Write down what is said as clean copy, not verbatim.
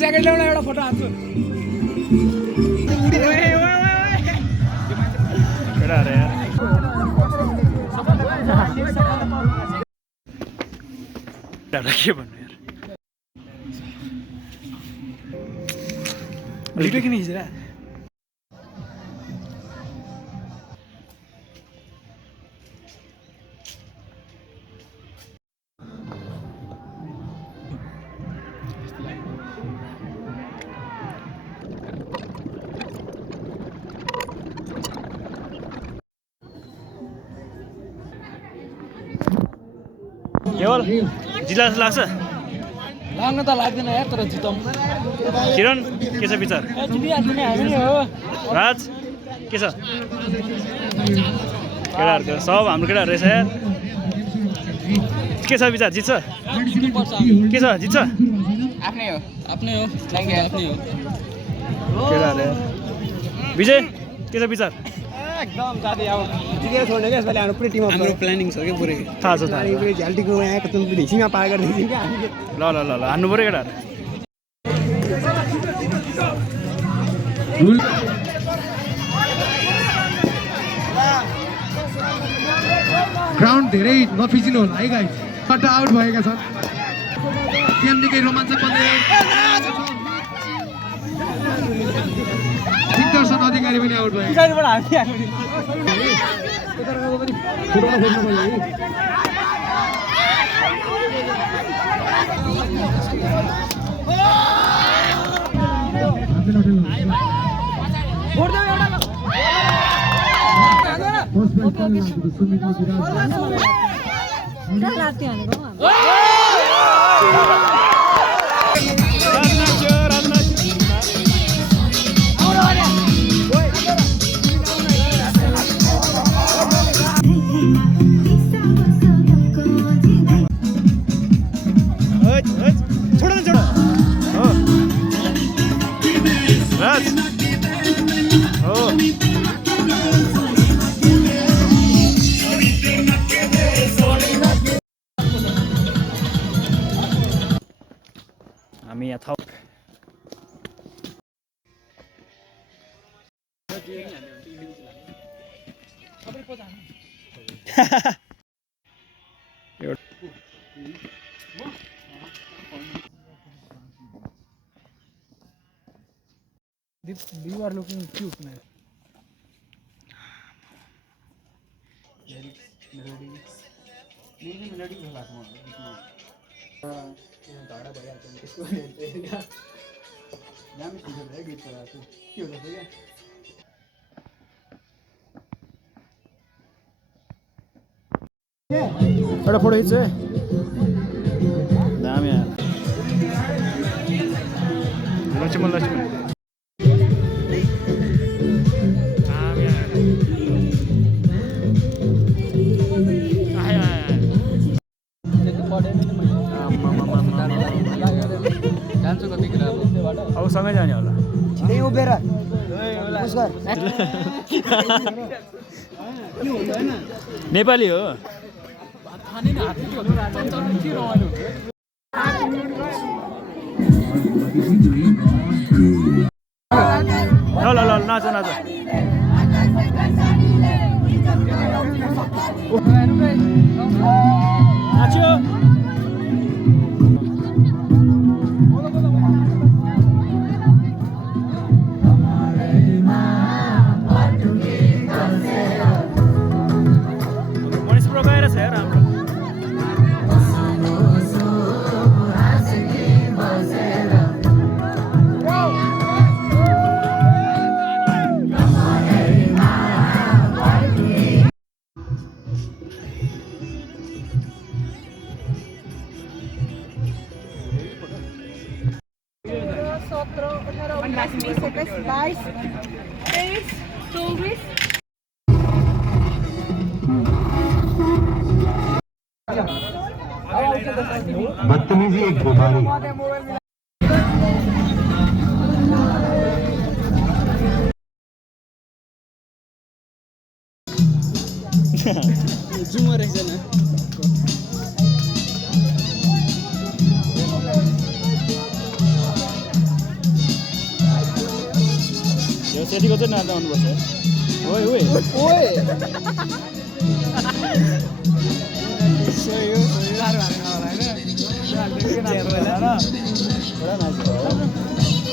Jacket ल्याउन एउटा photo हान्छु के भन्नु यार भिडियो किन खिचेर केवल जिल्ला जस्तो लाग्छ लाग्न त लाग्दैन यार तर जितौँ किरण के छ विचार राज के छ केटाहरूको सब हाम्रो केटाहरू रहेछ यार के छ विचार जित्छ के छ जित्छ आफ्नै हो आफ्नै हो केटाहरू यार विजय के छ विचार एकदम साथी अब जितेर छोड्ने क्या यसपालि हाम्रो पुरै टिम हाम्रो प्लानिङ छ क्या पुरै थाहा छ थाहा पुरै झ्याल्टीको आएको त ढिसीमा पार गरिदिन्छौँ क्या हामीले ल ल ल ल हान्नु पऱ्यो केटाहरू ग्राउन्ड धेरै नफिचिनु होला है गाइस कट्टा आउट भएका छन् गेम निकै रोमाञ्चक बन्दै दिग्दर्शन अधिकारी पनि आउट भयो पछाडिबाट हामी हामी यहाँ थप You are looking cute, man. एउटा फोटो खिच्छ दामी लक्ष्मण लक्ष्मण अब सँगै जाने होला त्यही उभिएर नेपाली हो ल ल ल नाच नाच नाच्यो मनिष प्रो गएर छ यार हाम्रो बदतमीजी एक बीमारी जुमर एकजना यो सेतीको चाहिँ नाच्दा आउनुपर्छ ओए ओए ओए सही हो साह्रो हालेन होला होइन